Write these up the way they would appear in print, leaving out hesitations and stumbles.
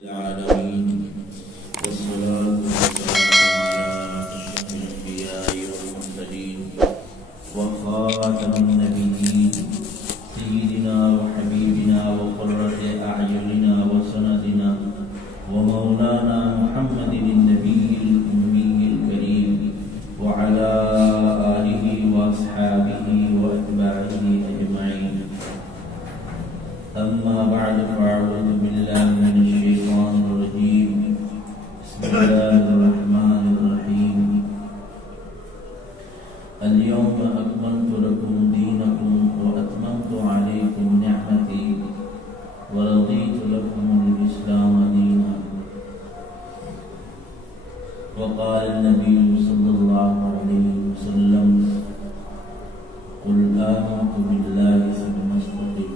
العالمين والصلاة والسلام على أشرف الأنبياء والمرسلين وخاتم النبيين سيدنا وحبيبنا وقرة أعيننا وسندنا ومولانا محمد النبي الأمي الكريم وعلى آله وأصحابه وأتباعه أجمعين. أما بعد فأعوذ بالله من الشيطان الرجيم. بسم الله الرحمن الرحيم. اليوم أكملت لكم دينكم وأتممت عليكم نعمتي ورضيت لكم الإسلام دينا. وقال النبي صلى الله عليه وسلم: قل آمنت بالله ثم استقم،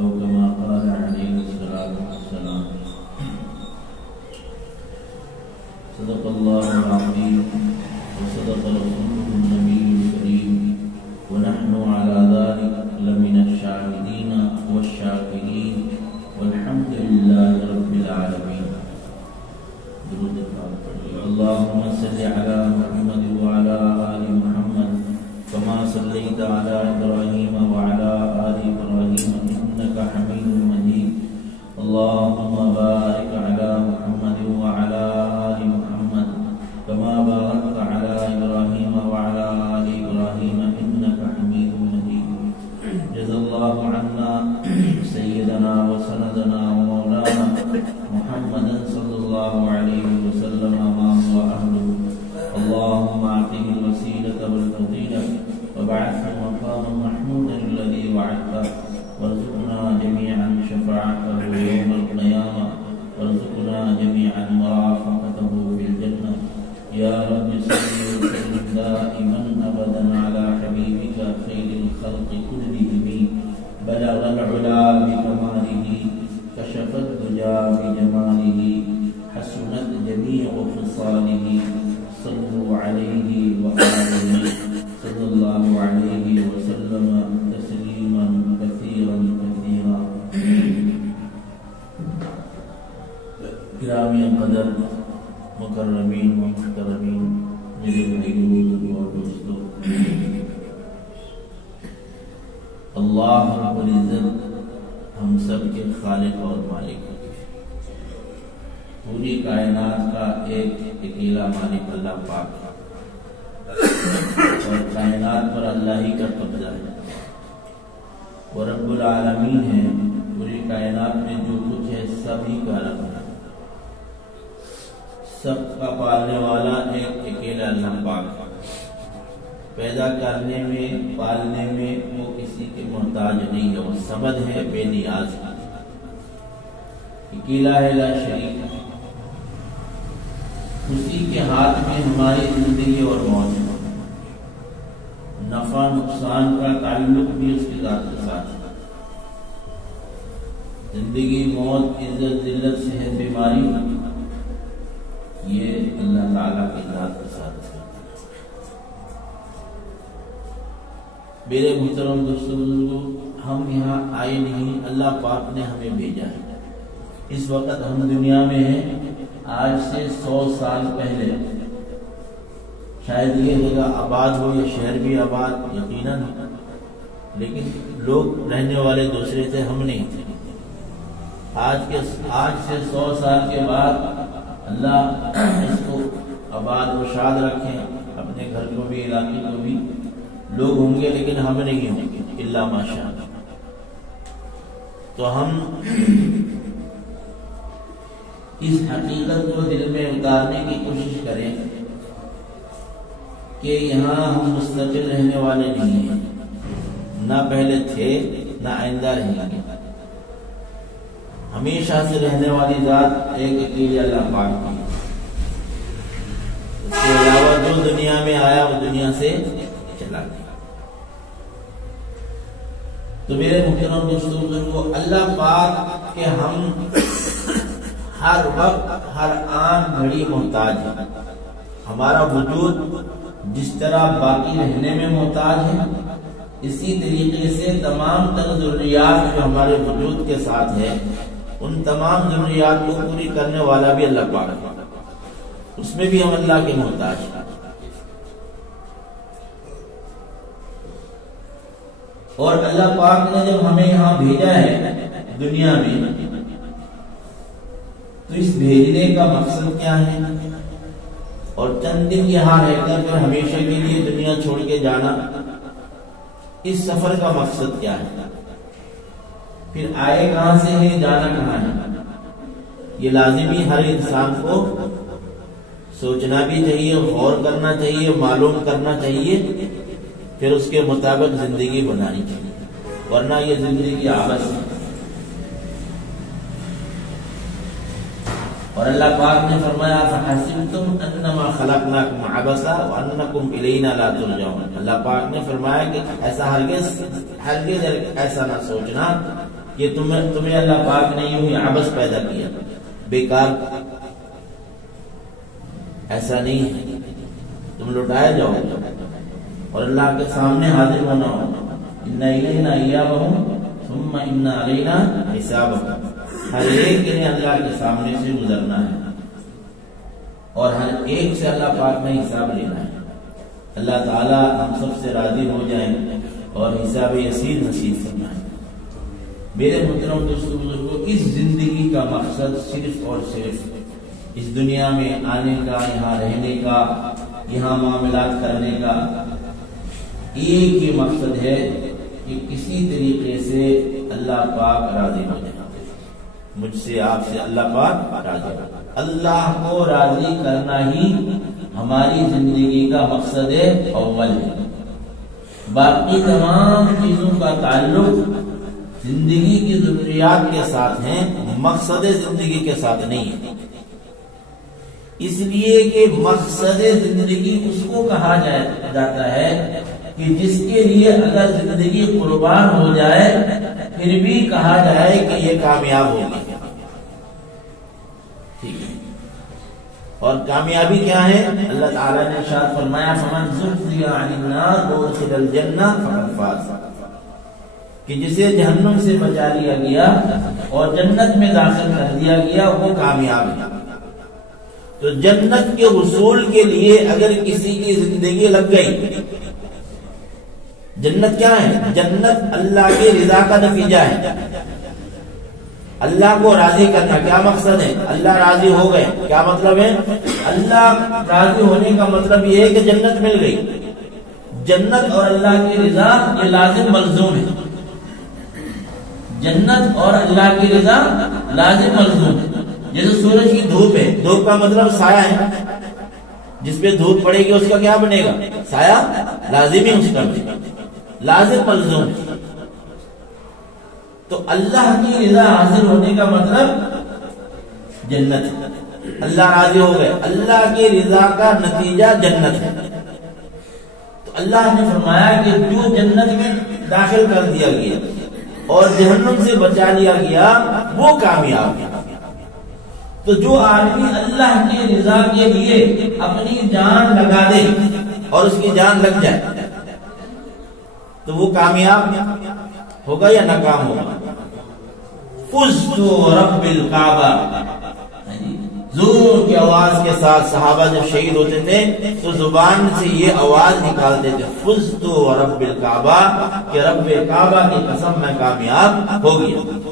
أو كما قال عليه الصلاة والسلام. صدق الله العظيم وصدق رسوله النبي الكريم، ونحن على ذلك لمن الشاهدين والشاكرين، والحمد لله رب العالمين. اللهم صل على محمد وعلى آل محمد كما صليت على إبراهيم وعلى آل إبراهيم إنك حميد مجيد. اللهم بارك على محمد وعلى آل محمد كما باركت على إبراهيم وعلى آل إبراهيم إنك حميد مجيد. جزا الله عنا سيدنا وسندنا ومولانا محمدا صلى الله عليه وسلم ما هو أهله. اللهم أعطه الوسيلة والفضيلة وبعثه مقاما محمودا الذي وعدته، وارزقنا جميعا شفاعته يوم القيامة، وارزقنا جميعا مرافقته في الجنة. يا رب صل وسلم دائما أبدا على حبيبك خير الخلق كلهم، بلغ العلا بكماله، كشف الدجى بجماله، حسنت جميع خصاله. صلوا عليه وآله صلى الله عليه وسلم تسليما كثيرا كثيرا. گرامی قدر مکرمین و محترمین، میرے بھائیوں اور دوستوں، اللہ رب العزت ہم سب کے خالق اور مالک، پوری کائنات کا ایک اکیلا مالک اللہ پاک، اور کائنات پر اللہ ہی کا قبضہ ہے. وہ رب العالمین ہے. پوری کائنات میں جو کچھ ہے سب ہی کا رب ہے. سب کا پالنے والا ایک اکیلا اللہ پاک ہے. پیدا کرنے میں، پالنے میں وہ کسی کے محتاج نہیں ہے. وہ صمد ہے، بے نیاز ہے، اکیلا ہے، لا شریک ہے. اسی کے ہاتھ میں ہماری زندگی اور موت ہے. نفع نقصان کا تعلق بھی اس کی ذات کے ساتھ ہے. زندگی، موت، عزت ذلت، صحت، بیماری، یہ اللہ تعالیٰ کی ذات کے ساتھ ہے. میرے محترم دوستوں بزرگوں، ہم یہاں آئے نہیں، اللہ پاک نے ہمیں بھیجا ہے. اس وقت ہم دنیا میں ہیں. آج سے 100 سال پہلے شاید یہ جگہ آباد ہو، یہ شہر بھی آباد یقیناً، لیکن لوگ رہنے والے دوسرے تھے، ہم نہیں تھے. آج سے 100 سال کے بعد اللہ اس کو آباد و شاد رکھیں. اپنے گھر کو بھی، علاقے کو بھی لوگ ہوں گے، لیکن ہم نہیں ہوں گے الا ماشاء اللہ. تو ہم اس حقیقت کو دل میں اتارنے کی کوشش کریں کہ یہاں ہم مستقل رہنے والے نہیں ہیں، نہ پہلے تھے نہ آئندہ رہیں گے. ہمیشہ سے رہنے والی ذات ایک اکیلی اللہ پاک کی. اس کے علاوہ جو دنیا میں آیا وہ دنیا سے چلا گیا. تو میرے محترم دوستوں کو اللہ پاک کے ہم ہر وقت، ہر آن گھڑی محتاج ہے. ہمارا وجود جس طرح باقی رہنے میں محتاج ہے، اسی طریقے سے تمام تر ضروریات جو ہمارے وجود کے ساتھ ہے ان تمام ضروریات کو پوری کرنے والا بھی اللہ پاک ہے، اس میں بھی ہم اللہ کے محتاج ہیں۔ اور اللہ پاک نے جب ہمیں یہاں بھیجا ہے دنیا میں، تو اس بھیجنے کا مقصد کیا ہے؟ اور چند دن یہاں رہ کر پھر ہمیشہ کے لیے دنیا چھوڑ کے جانا، اس سفر کا مقصد کیا ہے؟ پھر آئے کہاں سے ہے، جانا کہاں ہے؟ یہ لازمی ہر انسان کو سوچنا بھی چاہیے، غور کرنا چاہیے، معلوم کرنا چاہیے، پھر اس کے مطابق زندگی بنانی چاہیے، ورنہ یہ زندگی عبث ہے۔ اور اللہ پاک نے فرمایا فَحَسِبْتُمْ أَنَّمَا خَلَقْنَاكُمْ عَبَثًا وَأَنَّكُمْ إِلَيْنَا لَا تُرْجَعُونَ۔ اللہ پاک نے فرمایا کہ ایسا ہرگز ایسا نہ سوچنا کہ تمہیں اللہ پاک نے یوں ہی عبث پیدا کیا، بیکار، ایسا نہیں ہے، تم لوٹائے جاؤ اور اللہ کے سامنے حاضر ہونا ہو۔ إِنَّ إِلَيْنَا إِيَابَهُمْ ثُمَّ إِنَّ عَلَيْنَا حِسَابَهُمْ۔ ہر ایک نے اللہ کے سامنے سے گزرنا ہے اور ہر ایک سے اللہ پاک نے حساب لینا ہے۔ اللہ تعالی ہم سب سے راضی ہو جائیں اور حساب یسیر نصیب فرمائیں۔ میرے محترم دوستو بزرگوں، اس زندگی کا مقصد صرف اور صرف اس دنیا میں آنے کا، یہاں رہنے کا، یہاں معاملات کرنے کا ایک ہی مقصد ہے کہ کسی طریقے سے اللہ پاک راضی ہو جائے، مجھ سے، آپ سے اللہ پاک راضی ہو۔ اللہ کو راضی کرنا ہی ہماری زندگی کا مقصد اول ہے۔ باقی تمام چیزوں کا تعلق زندگی کی ضروریات کے ساتھ ہیں، مقصد زندگی کے ساتھ نہیں ہے۔ اس لیے کہ مقصد زندگی اس کو کہا جاتا ہے کہ جس کے لیے اگر زندگی قربان ہو جائے پھر بھی کہا جائے کہ یہ کامیاب ہوگی۔ اور کامیابی کیا ہے؟ اللہ تعالیٰ نے ارشاد فرمایا فَمَنْ زُحْزِحَ عَنِ النَّارِ وَأُدْخِلَ الْجَنَّةَ فَقَدْ فَازَ، کہ جسے جہنم سے بچا لیا گیا اور جنت میں داخل کر دیا گیا وہ کامیاب ہے۔ تو جنت کے حصول کے لیے اگر کسی کی زندگی لگ گئی، جنت کیا ہے؟ جنت اللہ کی رضا کا نتیجہ ہے۔ اللہ کو راضی کرنا کیا مقصد ہے؟ اللہ راضی ہو گئے، کیا مطلب ہے؟ اللہ راضی ہونے کا مطلب یہ ہے کہ جنت مل گئی۔ جنت اور اللہ کی رضا یہ لازم ملزوم ہے۔ جنت اور اللہ کی رضا لازم ملزوم ہے۔ جیسے سورج کی دھوپ ہے، دھوپ کا مطلب سایہ ہے، جس پہ دھوپ پڑے گی اس کا کیا بنے گا؟ سایہ لازمی اس کا بنے گا، لازم ملزوم ہے۔ تو اللہ کی رضا حاصل ہونے کا مطلب جنت ہے۔ اللہ راضی ہو گئے، اللہ کی رضا کا نتیجہ جنت ہے۔ تو اللہ نے فرمایا کہ جو جنت میں داخل کر دیا گیا اور جہنم سے بچا لیا گیا وہ کامیاب ہے۔ تو جو آدمی اللہ کی رضا کے لیے اپنی جان لگا دے اور اس کی جان لگ جائے تو وہ کامیاب ہوگا یا ناکام ہوگا؟ فزت رب الکعبہ، زور کی آواز کے ساتھ صحابہ جب شہید ہوتے تھے تو زبان سے یہ آواز نکالتے تھے فزت رب الکعبہ، کہ رب کعبہ کی قسم میں کامیاب ہو گیا۔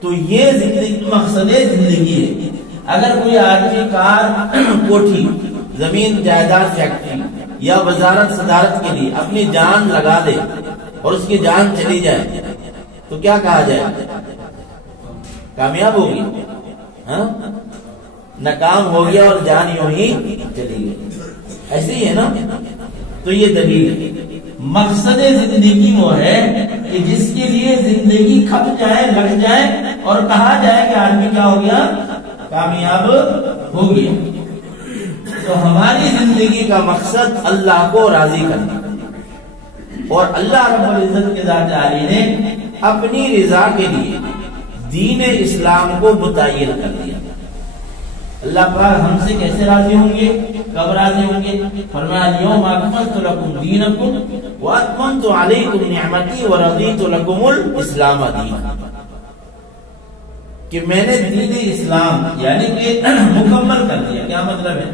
تو یہ زندگی مقصد زندگی ہے۔ اگر کوئی آدمی کار، کوٹھی، زمین جائیداد، فیکٹری یا وزارت صدارت کے لیے اپنی جان لگا دے اور اس کی جان چلی جائے تو کیا کہا جائے؟ کامیاب ہوگی؟ ہاں، ناکام ہو گیا اور جان یوں ہی چلی گئی، ایسے ہی ہے نا۔ تو یہ دلیل ہے۔ مقصد زندگی وہ ہے کہ جس کے لیے زندگی کھپ جائے، لگ جائے اور کہا جائے کہ آدمی کیا ہو گیا؟ کامیاب ہو گیا۔ تو ہماری زندگی کا مقصد اللہ کو راضی کرنا، اور اللہ رب العزت کے ذات عالی نے اپنی رضا کے لیے دین اسلام کو متعین کر دیا۔ اللہ پاک ہم سے کیسے راضی ہوں گے؟ کب راضی ہوں گے؟ فرمایا اليوم اکملت لکم دینکم واتممت علیکم نعمتی ورضیت لکم الاسلام دینا۔ کہ میں نے دین اسلام یعنی کہ مکمل کر دیا. کیا مطلب ہے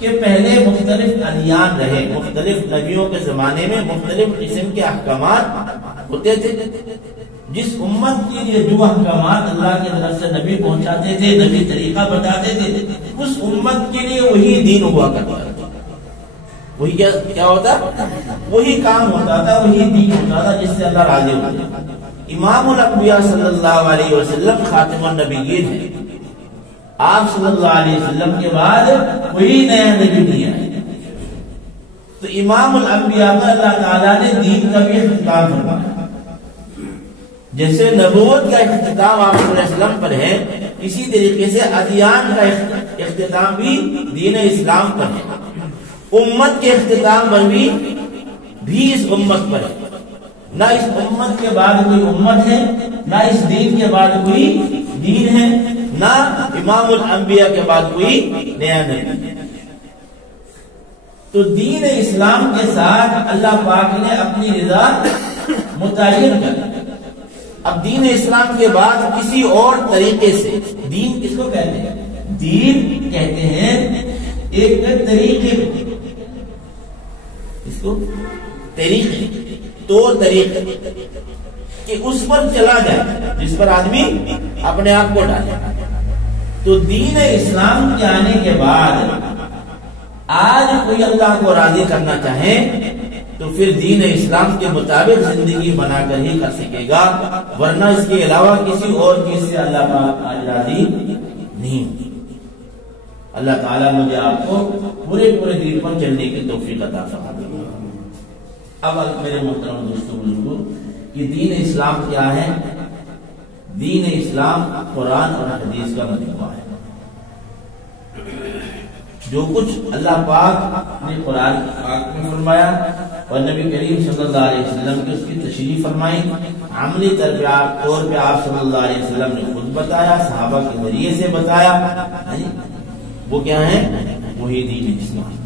کہ پہلے مختلف ادیان رہے، مختلف نبیوں کے زمانے میں مختلف قسم کے احکامات ہوتے تھے. جس امت کے لیے جو احکامات اللہ کی طرف سے نبی پہنچاتے تھے، نبی طریقہ بتاتے تھے، اس امت کے لیے وہی دین ہوا کرتا تھا. وہی کیا ہوتا، وہی کام ہوتا تھا، وہی دین ہوتا تھا جس سے اللہ راضی ہوتا. امام الانبیاء صلی اللہ علیہ وسلم خاتم النبیین ہیں. آپ صلی اللہ علیہ وسلم کے بعد کوئی نیا نبی نہیں آیا. تو امام الانبیاء پر اللہ تعالیٰ نے دین کا بھی اختتام فرمایا. جیسے نبوت کا اختتام آپ صلی اللہ علیہ وسلم پر ہے، اسی طریقے سے ادیان کا اختتام بھی دین اسلام پر ہے. امت کے اختتام پر بھی اس امت پر ہے. نہ اس امت کے بعد کوئی امت ہے، نہ اس دین کے بعد کوئی دین ہے، نہ امام الانبیاء کے بعد کوئی نیا نبی. تو دین اسلام کے ساتھ اللہ پاک نے اپنی رضا متعین کر. اب دین اسلام کے بعد کسی اور طریقے سے، دین کس کو کہتے ہیں؟ دین کہتے ہیں ایک طریقے کو، اس کو طریقے، طور طریقے کہ اس پر چلا جائے جس پر آدمی اپنے آپ کو ڈالے. تو دین اسلام کے آنے کے بعد آج کوئی اللہ کو راضی کرنا چاہے تو پھر دین اسلام کے مطابق زندگی بنا کر ہی کر سکے گا، ورنہ اس کے علاوہ کسی اور چیز سے اللہ پاک آج راضی نہیں. اللہ تعالیٰ مجھے آپ کو پورے دین پر چلنے کی توفیق عطا فرمائے. اب میرے محترم دوستوں بزرگوں، یہ دین اسلام کیا ہے؟ دین اسلام قرآن اور حدیث کا مجموعہ ہے. جو کچھ اللہ پاک نے قرآن پاک میں فرمایا اور نبی کریم صلی اللہ علیہ وسلم کی اس کی تشریح فرمائی، عملی طور پہ آپ صلی اللہ علیہ وسلم نے خود بتایا، صحابہ کے ذریعے سے بتایا، وہ کیا ہے؟ وہی دین اسلام.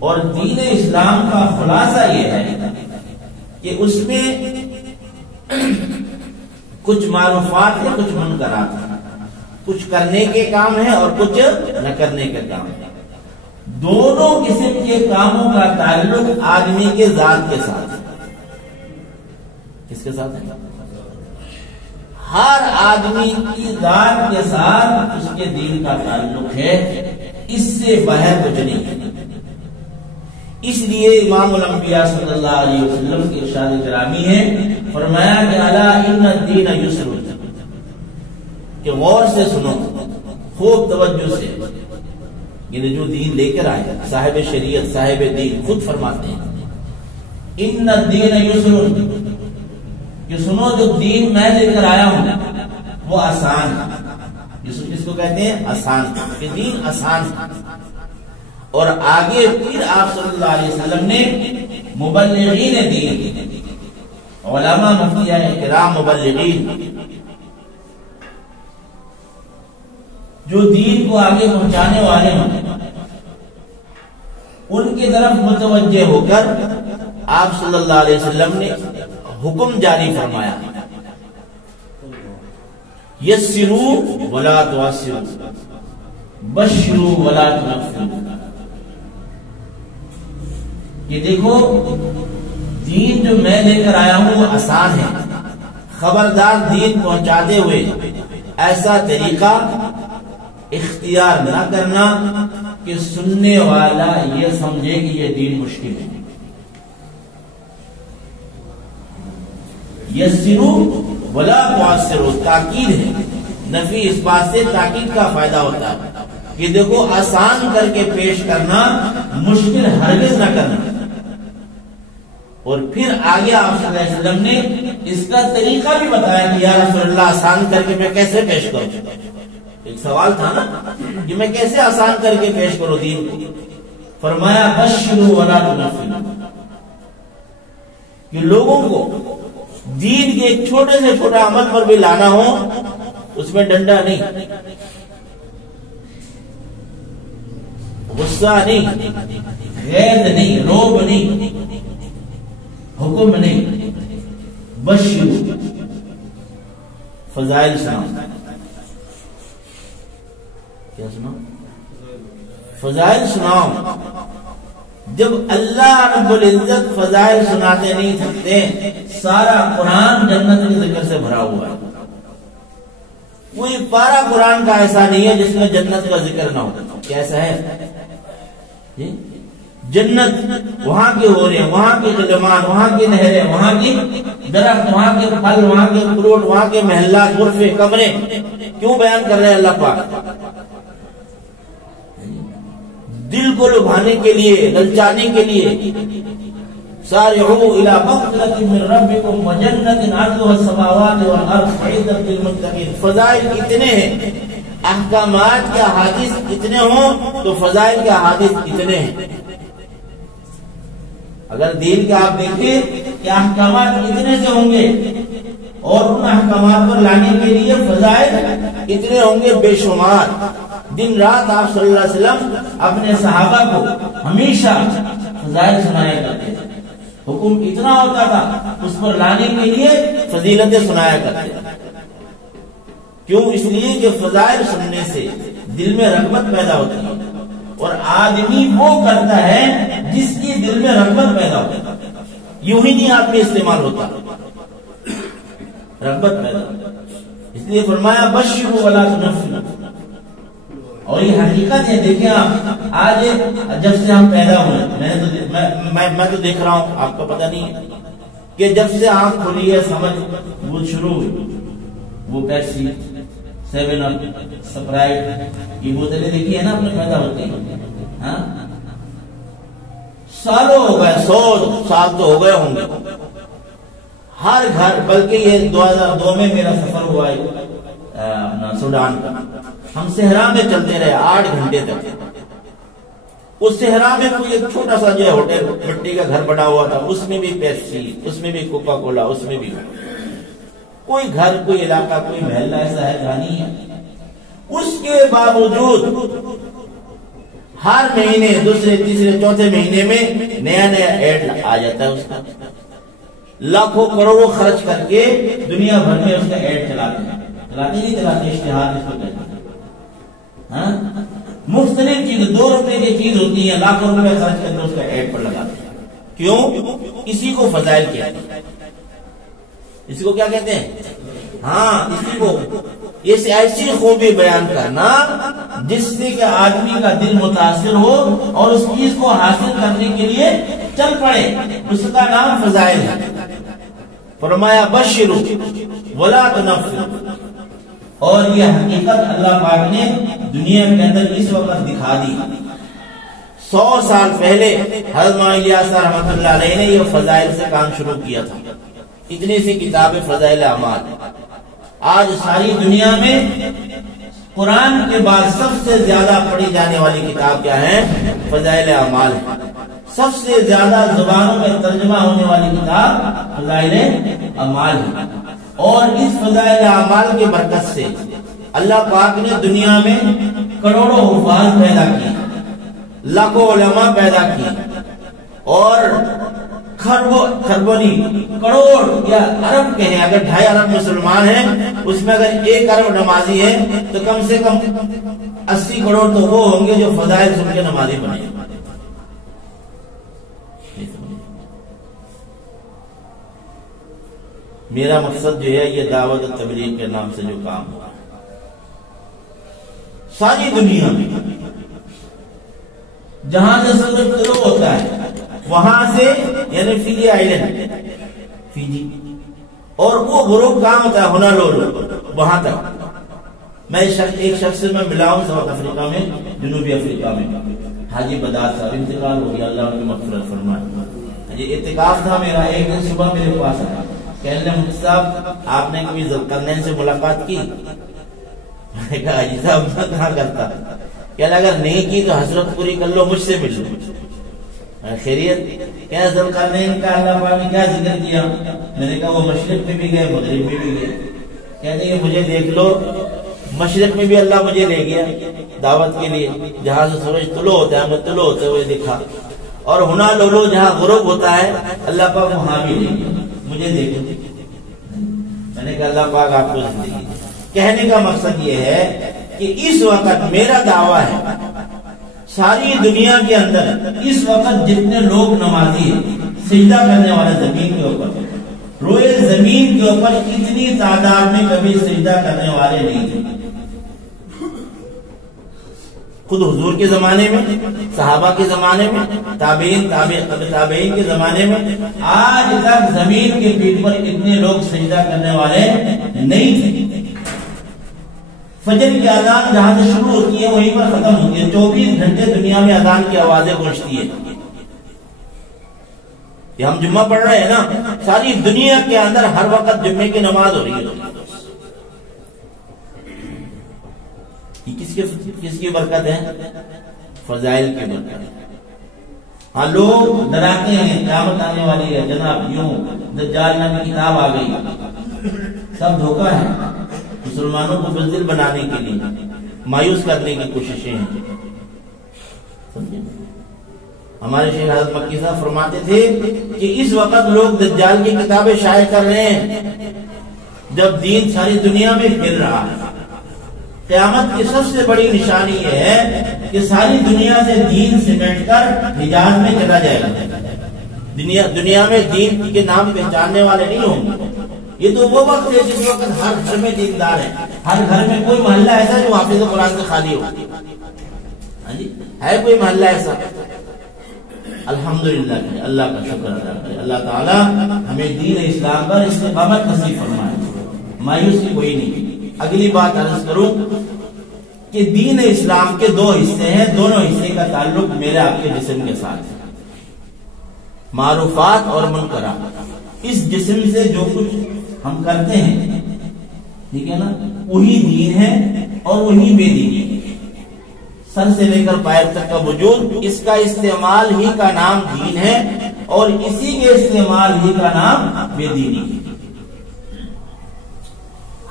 اور دین اسلام کا خلاصہ یہ ہے کہ اس میں کچھ معروفات ہیں، کچھ منکرات ہیں، کچھ کرنے کے کام ہیں اور کچھ نہ کرنے کے کام ہیں. دونوں قسم کے کاموں کا تعلق آدمی کے ذات کے ساتھ ہے. کس کے ساتھ ہے؟ ہر آدمی کی ذات کے ساتھ اس کے دین کا تعلق ہے، اس سے باہر کچھ نہیں ہے. اس لیے امام الانبیاء صلی اللہ علیہ وسلم کی ارشاد گرامی ہے، فرمایا کہ الا ان الدین یسر، کہ غور سے سنو، خوب توجہ سے. یعنی جو دین لے کر آئے صاحب شریعت، صاحب دین خود فرماتے ہیں ان الدین یسر، کہ سنو جو دین میں لے کر آیا ہوں وہ آسان ہے. یسر کس کو کہتے ہیں؟ آسان، کہ دین آسان. اور آگے پھر آپ صلی اللہ علیہ وسلم نے مبلغین دین، علماء مفتیان کرام مبلغین، جو دین کو آگے پہنچانے والے ہیں، ان کی طرف متوجہ ہو کر آپ صلی اللہ علیہ وسلم نے حکم جاری فرمایا، یسروا ولا تعسروا، بشروا ولا تنفروا. یہ دیکھو دین جو میں لے کر آیا ہوں وہ آسان ہے، خبردار دین پہنچاتے ہوئے ایسا طریقہ اختیار نہ کرنا کہ سننے والا یہ سمجھے کہ یہ دین مشکل ہے. یسروا ولا تعسروا تاکید ہے، نفی اس بات سے تاکید کا فائدہ ہوتا ہے کہ دیکھو آسان کر کے پیش کرنا، مشکل ہرگز نہ کرنا. اور پھر آگے آپ صلی اللہ علیہ وسلم نے اس کا طریقہ بھی بتایا کہ یا رسول اللہ آسان کر کے میں کیسے پیش کروں. ایک سوال تھا نا کہ میں کیسے آسان کر کے پیش کروں دین کو. فرمایا بشروا ولا تنفروا، کہ لوگوں کو دین کے ایک چھوٹے سے چھوٹا عمل پر بھی لانا ہو، اس میں ڈنڈا نہیں، غصہ نہیں، غیظ نہیں، روب نہیں، حکم نہیں، بشر فضائل سنا، کیا سنا؟ فضائل سناؤ. جب اللہ رب العزت فضائل سناتے نہیں تھکتے. سارا قرآن جنت کے ذکر سے بھرا ہوا ہے. کوئی پارا قرآن کا ایسا نہیں ہے جس میں جنت کا ذکر نہ ہو. کیسا ہے؟ جنت وہاں کے ہو رہے ہیں، وہاں کے خدمات، وہاں کی نہریں، وہاں کی درخت، وہاں کے پھل، وہاں کے فروٹ، وہاں کے محلات، غرفے، کمرے. کیوں بیان کر رہے ہیں اللہ پاک؟ دل کو لبھانے کے لیے، للچانے کے لیے. سارعوا الى مغفرۃ من ربکم وجنۃ عرضها السماوات والارض اعدت للمتقین. فضائل اتنے ہیں، احکامات کے احادیث اتنے ہوں تو فضائل کے احادیث اتنے ہیں. اگر دین کے آپ دیکھیں کہ احکامات اتنے سے ہوں گے اور ان احکامات پر لانے کے لیے فضائل اتنے ہوں گے بے شمار. دن رات آپ صلی اللہ علیہ وسلم اپنے صحابہ کو ہمیشہ فضائل سنایا کرتے تھے. حکم اتنا ہوتا تھا، اس پر لانے کے لیے فضیلتیں سنایا کرتے تھے. کیوں؟ اس لیے کہ فضائل سننے سے دل میں رغبت پیدا ہوتی ہے، اور آدمی وہ کرتا ہے جس کی دل میں رغبت پیدا ہوتی ہے. یوں ہی نہیں آدمی استعمال ہوتا، رغبت پیدا ہوتی. اس لیے فرمایا بشروا ولا تنفروا. اور یہ حقیقت ہے. دیکھیں آپ، آج جب سے ہم پیدا ہوئے، میں تو دیکھ رہا ہوں، آپ کو پتہ نہیں ہے کہ جب سے آنکھ کھلی ہے سمجھ وہ شروع ہوئی. وہ پیپسی، 7 اپ، سپرائٹ، یہ بوتلیں دیکھی ہے نا اپنے پیدا ہوتے ہیں. سالوں ہو گئے، 100 سال تو ہو گئے ہوں گے. ہر گھر، بلکہ یہ 2002 میں میرا سفر ہوا ہے اپنا سوڈان کا. ہم صحرا میں چلتے رہے 8 گھنٹے تک. اس صحرا میں کوئی ایک چھوٹا سا جو ہوٹل مٹی کا گھر بنا ہوا تھا، اس میں بھی پیپسی، اس میں بھی کوکا کولا، اس میں بھی کوئی گھر، کوئی علاقہ، کوئی محلہ ایسا ہے جہاں نہیں ہے. اس کے باوجود ہر مہینے، دوسرے تیسرے چوتھے مہینے میں نیا نیا ایڈ آ جاتا ہے. اس کا لاکھوں کروڑوں خرچ کر کے دنیا بھر میں اس کا ایڈ چلاتے ہیں. چلاتے اشتہار اس کو کہتے ہیں. مختلف چیز، 2 روپے کی چیز ہوتی ہے، لاکھوں روپے خرچ کر کے اس کا ایڈ پر لگاتے ہیں. کیوں؟ اسی کو فضائل کہتے ہیں. اسی کو کیا کہتے ہیں؟ اسی کو ایسی خوبی بیان کرنا جس سے کہ آدمی کا دل متاثر ہو اور اس چیز کو حاصل کرنے کے لیے چل پڑے. اس کا نام فضائل ہے. فرمایا بشروا ولا تنفروا. اور یہ حقیقت اللہ پاک نے دنیا کے اندر اس وقت دکھا دی. 100 سال پہلے حضرت مولانا الیاس رحمۃ اللہ علیہ نے یہ فضائل سے کام شروع کیا تھا. اتنی سی کتاب فضائل اعمال. آج ساری دنیا میں قرآن کے بعد سب سے زیادہ پڑھی جانے والی کتاب کیا ہے؟ فضائل اعمال. سب سے زیادہ زبانوں میں ترجمہ ہونے والی کتاب فضائل اعمال ہے. اور اس فضائل اعمال کے برکت سے اللہ پاک نے دنیا میں کروڑوں حفاظ پیدا کیے، لاکھوں علماء پیدا کیے، اور خربوں نہیں، کروڑ یا ارب کے ہیں. اگر 2.5 ارب مسلمان ہیں، اس میں اگر 1 ارب نمازی ہے تو کم سے کم 80 کروڑ تو وہ ہوں گے جو فضائل سن کے نمازی بنے. میرا مقصد جو ہے یہ دعوت و تبلیغ کے نام سے جو کام ہوا ساری دنیا میں، جہاں سے سورج طلوع ہوتا ہے وہاں سے، یعنی فیجی آئیلینڈ، فیجی، اور وہ غروب کہاں ہوتا ہے؟ ہونالولو، وہاں تک. میں ایک شخص سے میں ملا ہوں ساؤتھ افریقہ میں، جنوبی افریقہ میں. حاجی بدار صاحب، انتقال ہو گیا، اللہ ان کی مغفرت فرمائے. یہ اعتکاف تھا میرا. ایک دن صبح میرے پاس آیا، کہنے لگے مفتی صاحب آپ نے کبھی ذوالقرنین سے ملاقات کی؟ میں نے کہا حاجی صاحب میں کہاں کرتا. کہنے لگا اگر نہیں کی تو حسرت پوری کر لو، مجھ سے مل لو. خیریت؟ کیا ذوالقرنین کا اللہ پاک نے کیا ذکر کیا؟ میں نے کہا وہ مشرق میں بھی گئے، مغرب میں بھی گئے. کہتے ہیں مجھے دیکھ لو، مشرق میں بھی اللہ مجھے لے گیا دعوت کے لیے، جہاں سے سورج طلوع ہوتا ہے میں طلوع ہوتے ہوئے دکھا، اور ہونالولو جہاں غروب ہوتا ہے اللہ پاک وہاں بھی لے گیا. مجھے دیکھو. میں نے کہا اللہ پاک آپ کو زندگی. کہنے کا مقصد یہ ہے کہ اس وقت میرا دعویٰ ہے ساری دنیا کے اندر اس وقت جتنے لوگ نمازی ہیں سجدہ کرنے والے زمین کے اوپر، روئے زمین کے اوپر اتنی تعداد میں کبھی سجدہ کرنے والے نہیں تھے۔ خود حضور کے زمانے میں، صحابہ کے زمانے میں، تابعین کے زمانے میں، آج تک زمین کے پیٹ پر اتنے لوگ سجدہ کرنے والے نہیں تھے۔ فجر کی اذان جہاں سے شروع ہوتی ہے وہیں پر ختم ہوتی ہے، 24 گھنٹے دنیا میں اذان کی آوازیں گونجتی ہیں۔ یہ ہم جمعہ پڑھ رہے ہیں نا، ساری دنیا کے اندر ہر وقت جمعے کی نماز ہو رہی ہے۔ کس کی برکت ہے؟ فضائل کی برکت۔ ہاں لوگ ڈراتے ہیں قیامت آنے والی ہے جناب، یوں دجال نامی کتاب آ گئی، سب دھوکہ ہے، مسلمانوں کو بزدل بنانے کے لیے مایوس کرنے کی کوششیں ہیں۔ ہمارے شیخ حضرت مکی صاحب فرماتے تھے کہ اس وقت لوگ دجال کی کتابیں شائع کر رہے ہیں جب دین ساری دنیا میں پھیل رہا ہے۔ قیامت کی سب سے بڑی نشانی یہ ہے کہ ساری دنیا سے دین سمیٹ کر حجاز میں چلا جائے گا۔ دنیا میں دین کے نام پہچاننے والے نہیں ہوں گے۔ یہ تو وہ وقت ہے جس وقت ہر گھر میں دیندار ہے، ہر گھر میں کوئی محلہ ایسا جو حافظ قرآن سے خالی ہو، ہے کوئی محلہ ایسا؟ الحمدللہ اللہ کا شکر ادا کرے، اللہ تعالیٰ ہمیں دین اسلام پر استقامت نصیب فرمائے، مایوسی کوئی نہیں۔ اگلی بات عرض کروں کہ دین اسلام کے دو حصے ہیں، دونوں حصے کا تعلق میرے آپ کے جسم کے ساتھ ہے، معروفات اور منکرات۔ اس جسم سے جو کچھ ہم کرتے ہیں، ٹھیک ہے نا، وہی دین ہے اور وہی بے دینی ہے۔ سر سے لے کر پیر تک کا وجود، اس کا استعمال ہی کا نام دین ہے اور اسی کے استعمال ہی کا نام بے دینی ہے۔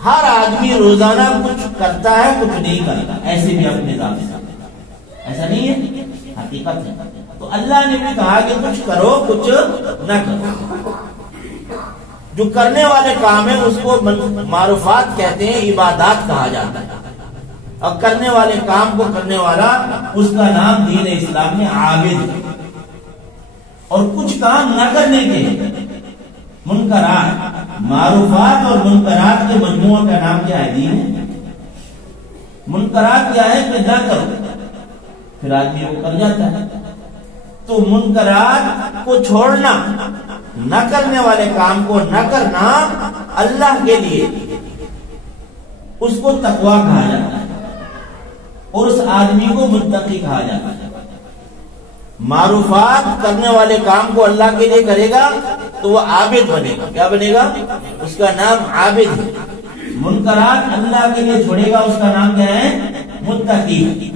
ہر آدمی روزانہ کچھ کرتا ہے، کچھ نہیں کرتا، ایسے بھی اپنے ذات سے، ایسا نہیں ہے، حقیقت ہے۔ تو اللہ نے بھی کہا کہ کچھ کرو کچھ نہ کرو۔ جو کرنے والے کام ہیں اس کو معروفات کہتے ہیں، عبادات کہا جاتا ہے، اور کرنے والے کام کو کرنے والا اس کا نام دین اسلام میں عابد ہے۔ اور کچھ کام نہ کرنے کے منکرات، معروفات اور منکرات کے مجموعہ کا نام کیا ہے؟ دین ہے۔ منکرات کیا ہے کہ نہ کرو، پھر آدمی وہ کر جاتا ہے۔ تو منکرات کو چھوڑنا، نہ کرنے والے کام کو نہ کرنا اللہ کے لیے، اس کو تقویٰ کہا جاتا ہے اور اس آدمی کو متقی کہا جاتا ہے۔ معروفات کرنے والے کام کو اللہ کے لیے کرے گا تو وہ عابد بنے گا۔ کیا بنے گا؟ اس کا نام عابد ہے۔ منکرات اللہ کے لیے چھوڑے گا، اس کا نام کیا ہے؟ متقی۔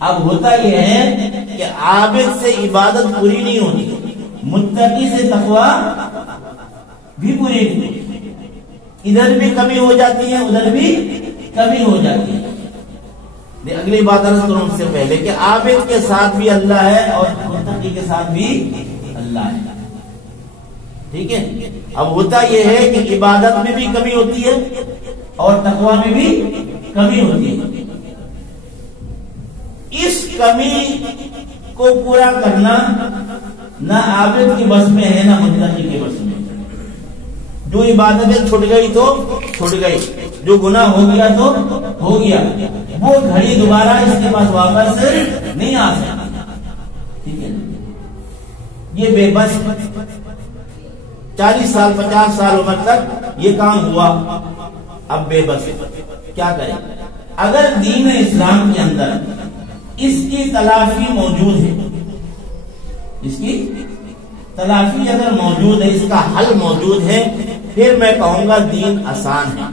اب ہوتا یہ ہے کہ عابد سے عبادت پوری نہیں ہوتی، متقی سے تقویٰ بھی پوری نہیں ہوتی، ادھر بھی کمی ہو جاتی ہے ادھر بھی کمی ہو جاتی ہے۔ اگلی بات عرض کروں اس سے پہلے کہ عابد کے ساتھ بھی اللہ ہے اور متقی کے ساتھ بھی اللہ ہے، ٹھیک ہے۔ اب ہوتا یہ ہے کہ عبادت میں بھی کمی ہوتی ہے اور تقویٰ میں بھی کمی ہوتی ہے۔ اس کمی کو پورا کرنا نہ عابد کی بس میں ہے نہ متقی کی بس میں۔ جو عبادتیں چھوٹ گئی تو چھوٹ گئی، جو گناہ ہو گیا تو ہو گیا، وہ گھڑی دوبارہ اس کے پاس واپس نہیں آ سکتی، ٹھیک ہے۔ یہ بے بس 40 سال 50 سال عمر تک یہ کام ہوا، اب بے بس کیا کرے؟ اگر دین اسلام کے اندر اس کی تلافی موجود ہے، اس کی تلافی اگر موجود ہے، اس کا حل موجود ہے، پھر میں کہوں گا دین آسان ہے،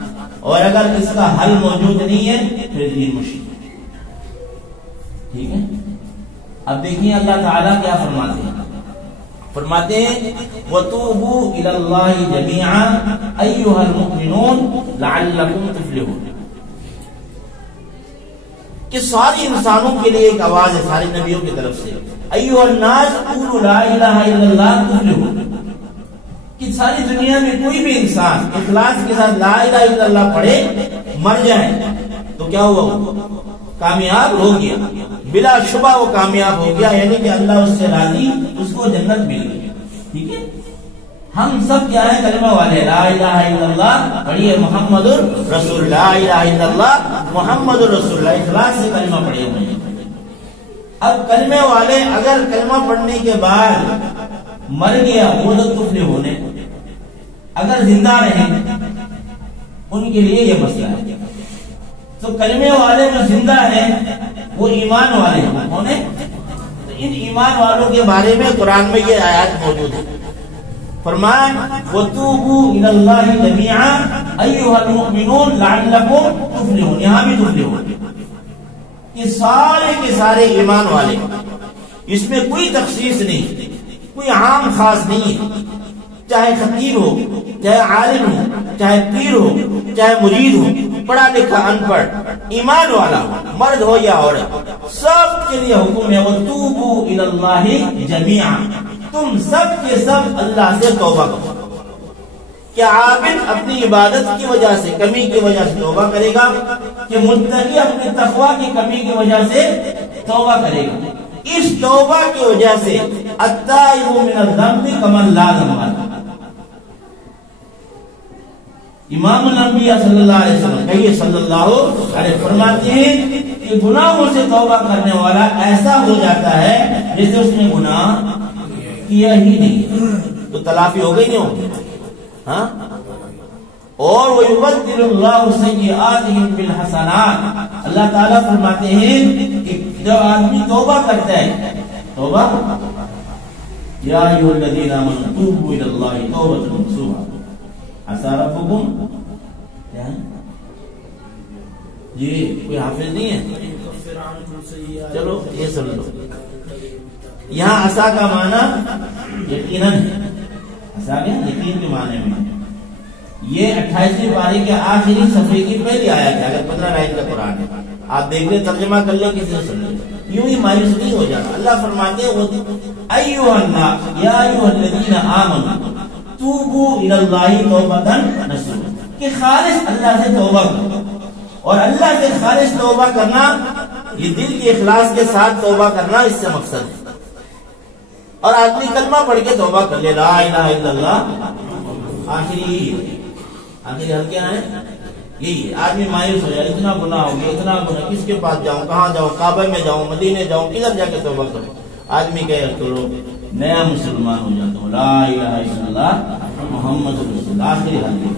اور اگر اس کا حل موجود نہیں ہے پھر دین مشکل ہے، ٹھیک ہے۔ اب دیکھیے اللہ تعالیٰ کیا فرماتے ہیں، فرماتے ہیں وَتُوبُوا إِلَى اللَّهِ جَمِيعًا أَيُّهَا الْمُؤْمِنُونَ لَعَلَّكُمْ تُفْلِحُونَ، کہ ساری انسانوں کے لیے ایک آواز ہے، سارے نبیوں کی طرف سے، أَيُّهَا النَّاسُ قُولُوا لَا إِلَهَ إِلَّا اللَّهُ تُفْلِحُونَ، کہ ساری دنیا میں کوئی بھی انسان اخلاص کے ساتھ لا الہ الا اللہ پڑھے مر جائے تو تو کیا ہوا؟ کامیاب ہو گیا، بلا شبہ وہ کامیاب ہو گیا، یعنی کہ اللہ اس سے راضی، اس کو جنت مل گئی۔ ٹھیک ہے، ہم سب کیا ہے؟ کلمہ والے، لا الہ الا اللہ پڑھیے، محمد رسول اللہ، لا الہ الا اللہ محمد رسول اللہ، اخلاص سے کلمہ پڑھے ہوئے ہیں۔ اب کلمے والے اگر کلمہ پڑھنے کے بعد مر گیا وہ تو کفر ہونے، اگر زندہ رہے ان کے لیے یہ مسئلہ ہے۔ تو کلمے والے جو زندہ ہیں وہ ایمان والے ہیں، کون ہیں؟ ان ایمان والوں کے بارے میں قرآن میں یہ آیات موجود ہے۔ فرمایا وَتُوبُوا إِلَى اللَّهِ جَمِيعًا أَيُّهَا الْمُؤْمِنُونَ لَعَلَّكُمْ تُفْلِحُونَ، یہاں بھی تفلحون، یہ سارے کے سارے ایمان والے، اس میں کوئی تخصیص نہیں، کوئی عام خاص نہیں ہے، چاہے خطیب ہو، چاہے عالم ہو، چاہے پیر ہو، چاہے مرید ہو، پڑھا لکھا ان پڑھ، ایمان والا ہو، مرد ہو یا عورت، سب کے لیے حکم ہے وَتُوبُوا إِلَى اللَّهِ جَمِيعًا، تم سب کے سب اللہ سے توبہ کرو۔ کیا عابد اپنی عبادت کی وجہ سے، کمی کی وجہ سے توبہ کرے گا، کہ متقی اپنے تقوی کی کمی کی وجہ سے توبہ کرے گا؟ اس توبہ کی وجہ سے التائب من الذنب کمن لا ذنب لہ۔ امام الانبیاء صلی اللہ علیہ وسلم کہیے صلی اللہ علیہ فرماتے ہیں کہ گناہوں سے توبہ کرنے والا ایسا ہو جاتا ہے جیسے اس نے گناہ کیا ہی نہیں، تو تلافی ہو گئی نہیں ہوگی؟ ہاں، اور وَيُبَدِّلُ اللَّهُ سَيِّئَاتِهِمْ بِالْحَسَنَاتِ، اللہ تعالیٰ فرماتے ہیں کہ جب آدمی توبہ کرتا ہے، توبہ یا ایھا الذین آمنوا توبوا الی اللہ توبۃ نصوحا عسیٰ ربکم، کیا ہے جی؟ کوئی حافظ نہیں ہے؟ چلو یہ سن لو، یہاں عسیٰ کا معنی یقیناً ہے، عسیٰ کیا یقین کے معنی میں۔ یہ 28ویں پارے کے آخری صفحے کی پہلی آیت ہے، اگر 15 آیت کا قرآن ہے، آپ دیکھ لیں، ترجمہ کر لیں، کسی سے سن لیں، یوں ہی مایوس نہیں ہو جانا۔ اللہ فرماتے ہیں ایھا الناس یا ایھا الذین آمنوا توبوا الی اللہ توبۃ نصوحا، کہ خالص اللہ سے توبہ کرو، اور اللہ سے خالص توبہ کرنا یہ دل کے اخلاص کے ساتھ توبہ کرنا، اس سے مقصد ہے۔ اور آدمی کلمہ پڑھ کے توبہ کر لے، لا الہ الا اللہ، آخری حل کیا ہے؟ یہی ہے۔ آدمی مایوس ہو جائے، اتنا گناہ ہو گیا، اتنا گناہ، کس کے پاس جاؤں، کہاں جاؤں، کعبہ میں جاؤں، مدینے جاؤں، کدھر جا کے توبہ کروں؟ آدمی کہے چلو نیا مسلمان ہو جاتا ہوں، لا الہ الا اللہ محمد رسول اللہ، آخری حل ہے۔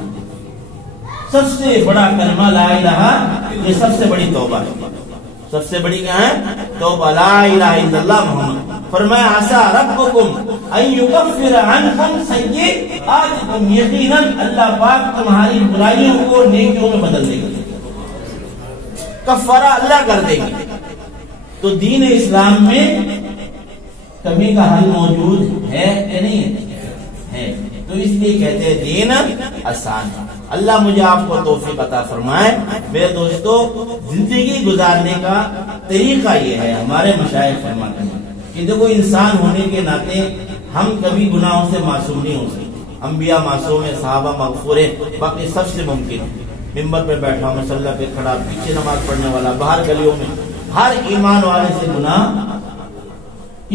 سب سے بڑا کلمہ لا الہ، یہ سب سے بڑی توبہ ہے، سب سے بڑی کیا ہے؟ توبہ، لا الہ الا اللہ محمد۔ فرمایا عسیٰ ربکم ان یکفر عنکم سیئاتکم، یقیناً اللہ پاک تمہاری برائیوں کو نیکیوں میں بدل دے گا، کفارہ اللہ کر دے گی۔ تو دین اسلام میں کمی کا حل موجود ہے کہ نہیں ہے؟ تو اس لیے کہتے ہیں دین آسان ہے۔ اللہ مجھے آپ کو توفیق عطا فرمائے۔ میرے دوستو، زندگی گزارنے کا طریقہ یہ ہے، ہمارے مشائخ فرماتے ہیں کہ دیکھو انسان ہونے کے ناطے ہم کبھی گناہوں سے معصوم نہیں ہو سکتے، انبیاء معصوم ہیں، صحابہ مغفور ہیں، باقی سب سے ممکن ہے۔ ممبر پہ بیٹھا، مصلی پہ کھڑا، پیچھے نماز پڑھنے والا، باہر گلیوں میں، ہر ایمان والے سے گناہ،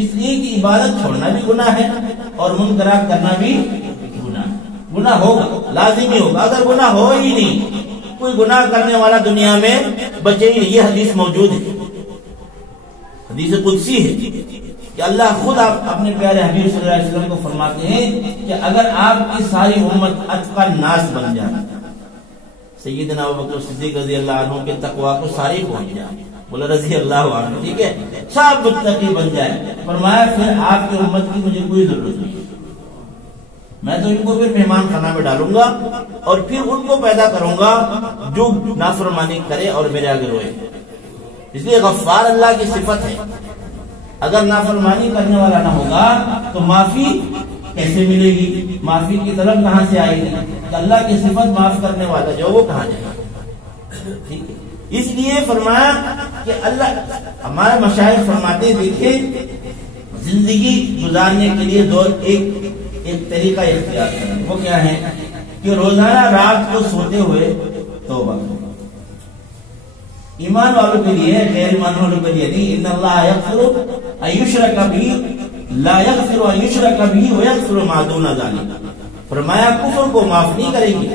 اس لیے کہ عبادت چھوڑنا بھی گناہ ہے اور منکرات کرنا بھی گناہ ہوگا، لازمی ہوگا۔ اگر گناہ ہو ہی نہیں، کوئی گناہ کرنے والا دنیا میں بچے ہی نہیں۔ یہ حدیث موجود ہے، حدیث قدسی ہے کہ اللہ خود آپ اپنے پیارے حبیب صلی اللہ علیہ وسلم کو فرماتے ہیں کہ اگر آپ کی ساری امت اتقى الناس بن جائے، سیدنا ابوبکر صدیق رضی اللہ عنہ کے تقوی کو ساری پہنچ جائے، بولا رضی اللہ عنہ، ٹھیک ہے، سب متقی بن جائے، فرمایا پھر آپ کی امت کی مجھے کوئی ضرورت نہیں، میں تو ان کو پھر مہمان خانہ میں ڈالوں گا اور پھر ان کو پیدا کروں گا جو نافرمانی کرے اور میرے آگے روئے۔ اس لیے غفار اللہ کی صفت ہے، اگر نافرمانی کرنے والا نہ ہوگا تو معافی کیسے ملے گی؟ معافی کی طلب کہاں سے آئے گی؟ اللہ کی صفت معاف کرنے والا جو وہ کہاں جائے گا؟ ٹھیک ہے، اس لیے فرمایا کہ اللہ، ہمارے مشائخ فرماتے دیکھیں زندگی گزارنے کے لیے ایک طریقہ اختیار کریں، وہ کیا ہے کہ روزانہ رات کو سوتے ہوئے توبہ کرو، ایمان والوں کے لیے، غیر ایمان والوں کے لیے نہیں. ان اللہ یغفر ان یشرک بہ لا یغفر ان یشرک بہ ویغفر ما دون ذلک. فرمایا کفر کو معاف نہیں کرے گی.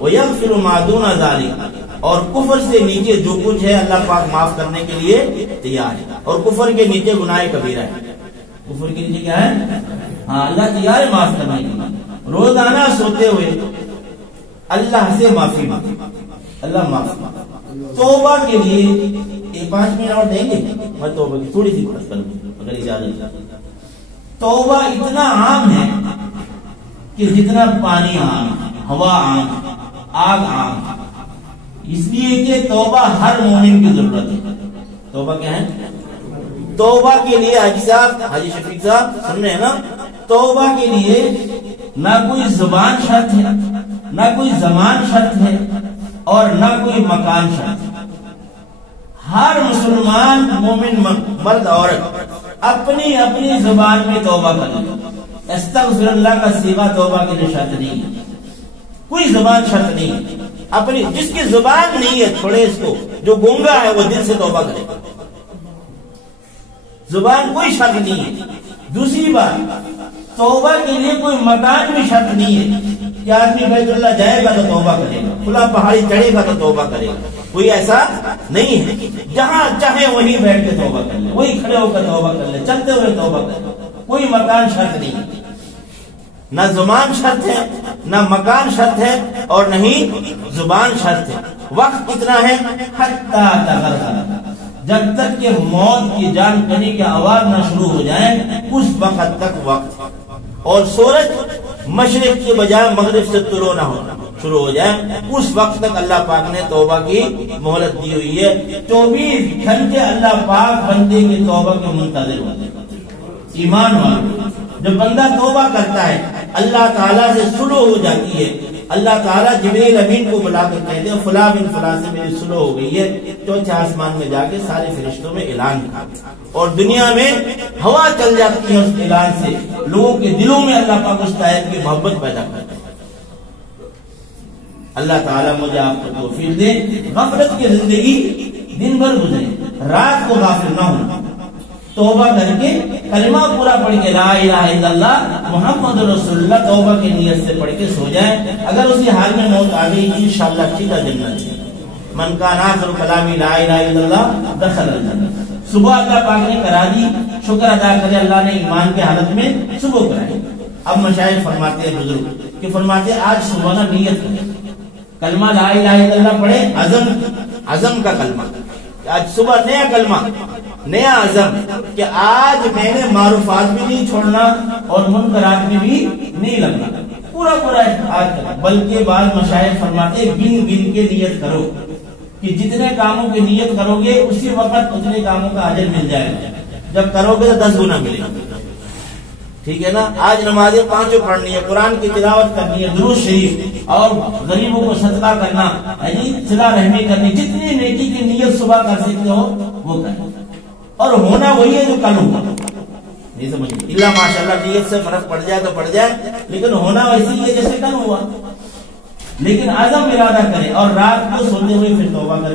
ویغفر ما دون ذلک، اور کفر سے نیچے جو کچھ ہے اللہ پاک معاف کرنے کے لیے تیار ہے. اور کفر کے نیچے گناہ کبیرہ ہے. کفر کے نیچے کیا ہے؟ ہاں اللہ تیار ہے معاف کرنے کے لیے. روزانہ سوتے ہوئے اللہ سے معافی مانگے، اللہ معاف. توبہ کے لیے 5 منٹ اور دیں گے، میں توبہ کی تھوڑی سی بات کروں اگر اجازت. توبہ اتنا عام ہے کہ جتنا پانی عام، ہوا عام، آگ عام. اس لیے کہ توبہ ہر مومن کی ضرورت ہے. توبہ کیا ہے؟ توبہ کے لیے حاجی شفیق صاحب سن رہے ہیں نا، توبہ کے لیے نہ کوئی زبان شرط ہے، نہ کوئی زمان شرط ہے، اور نہ کوئی مکان شرط ہے. ہر مسلمان مومن مرد عورت اپنی اپنی زبان میں توبہ کر لے. استغفر اللہ کا سیوا توبہ کے لیے شرط نہیں ہے، کوئی زبان شرط نہیں ہے. اپنی جس کی زبان نہیں ہے چھوڑے اس کو، جو گونگا ہے وہ دل سے توبہ کرے. زبان کوئی شرط نہیں ہے. دوسری بات، توبہ کے لیے کوئی مکان بھی شرط نہیں ہے کہ آدمی بیت اللہ جائے گا تو توبہ کرے گا، کھلا پہاڑی چڑھے گا تو توبہ کرے گا. کوئی ایسا نہیں ہے. جہاں چاہے وہیں بیٹھ کے توبہ کر لے، وہی کھڑے ہو کر توبہ کر لے، چلتے ہوئے توبہ کر لے. کوئی مکان شرط نہیں ہے، نہ زمان شرط ہے، نہ مکان شرط ہے، اور نہ ہی زبان شرط ہے. وقت کتنا ہے؟ حتی تغرغر، جب تک کہ موت کی جان کنی کی آواز نہ شروع ہو جائے اس وقت تک وقت. اور سورج مشرق کے بجائے مغرب سے طلوع نہ ہونا شروع ہو جائے اس وقت تک اللہ پاک نے توبہ کی مہلت دی ہوئی ہے. 24 گھنٹے اللہ پاک بندے کے توبہ کے منتظر ہوتے ہیں. ایمان والوں، جب بندہ توبہ کرتا ہے اللہ تعالیٰ سے صلح ہو جاتی ہے. اللہ تعالیٰ جبریل امین کو بلا کر کہتے ہیں فلاں بن فلاں سے میری صلح ہو گئی ہے. چوتھے آسمان میں جا کے سارے فرشتوں میں اعلان کر، اور دنیا میں ہوا چل جاتی ہے اس اعلان سے. لوگوں کے دلوں میں اللہ پاک اس طائب کی محبت پیدا کرتا ہے. اللہ تعالیٰ مجھے آپ کو توفیق دے غفلت کی زندگی دن بھر گزرے، رات کو غافل نہ ہو. توبہ کر کے کلمہ پورا پڑھ کے لا الہ الا اللہ محمد رسول اللہ توبہ کی نیت سے پڑھ کے سو جائے. اگر اسی حال میں موت آ گئی انشاءاللہ سیدھا جنت ہے. من کان آخر کلامی لا الہ الا اللہ دخل الجنہ. صبح اللہ پاک نے کرا دی، شکر ادا کرے اللہ نے ایمان کے حالت میں صبح کرائی. اب مشائخ فرماتے ہیں بزرگ کہ فرماتے ہیں آج صبح نہ نیت کریں، کلمہ لا الہ الا اللہ پڑھے، عزم کا کلمہ. آج صبح نیا کلمہ، نیا عزم کہ آج میں نے معروفات بھی نہیں چھوڑنا اور منکرات میں بھی نہیں لگنا. پورا آج، بلکہ بعض مشائخ فرماتے گن گن کے نیت کرو کہ جتنے کاموں کی نیت کرو گے اسی وقت اتنے کاموں کا اجر مل جائے گا. جب کرو گے تو 10 گنا ملے گا. ٹھیک ہے نا. آج نمازیں 5 پڑھنی ہے، قرآن کی تلاوت کرنی ہے، درود شریف، اور غریبوں کو صدقہ کرنا، صلہ رحمی کرنی. جتنی نیکی کی نیت صبح کر سکتے ہو وہ کریں، اور ہونا وہی ہے جو کل ہوا. نہیں سمجھ اللہ ماشاءاللہ نیت سے فرق پڑ جائے تو پڑ جائے، لیکن ہونا ویسی ہے جیسے کل ہوا. لیکن عزم ارادہ کرے اور رات کو سوتے ہوئے پھر توبہ کرے.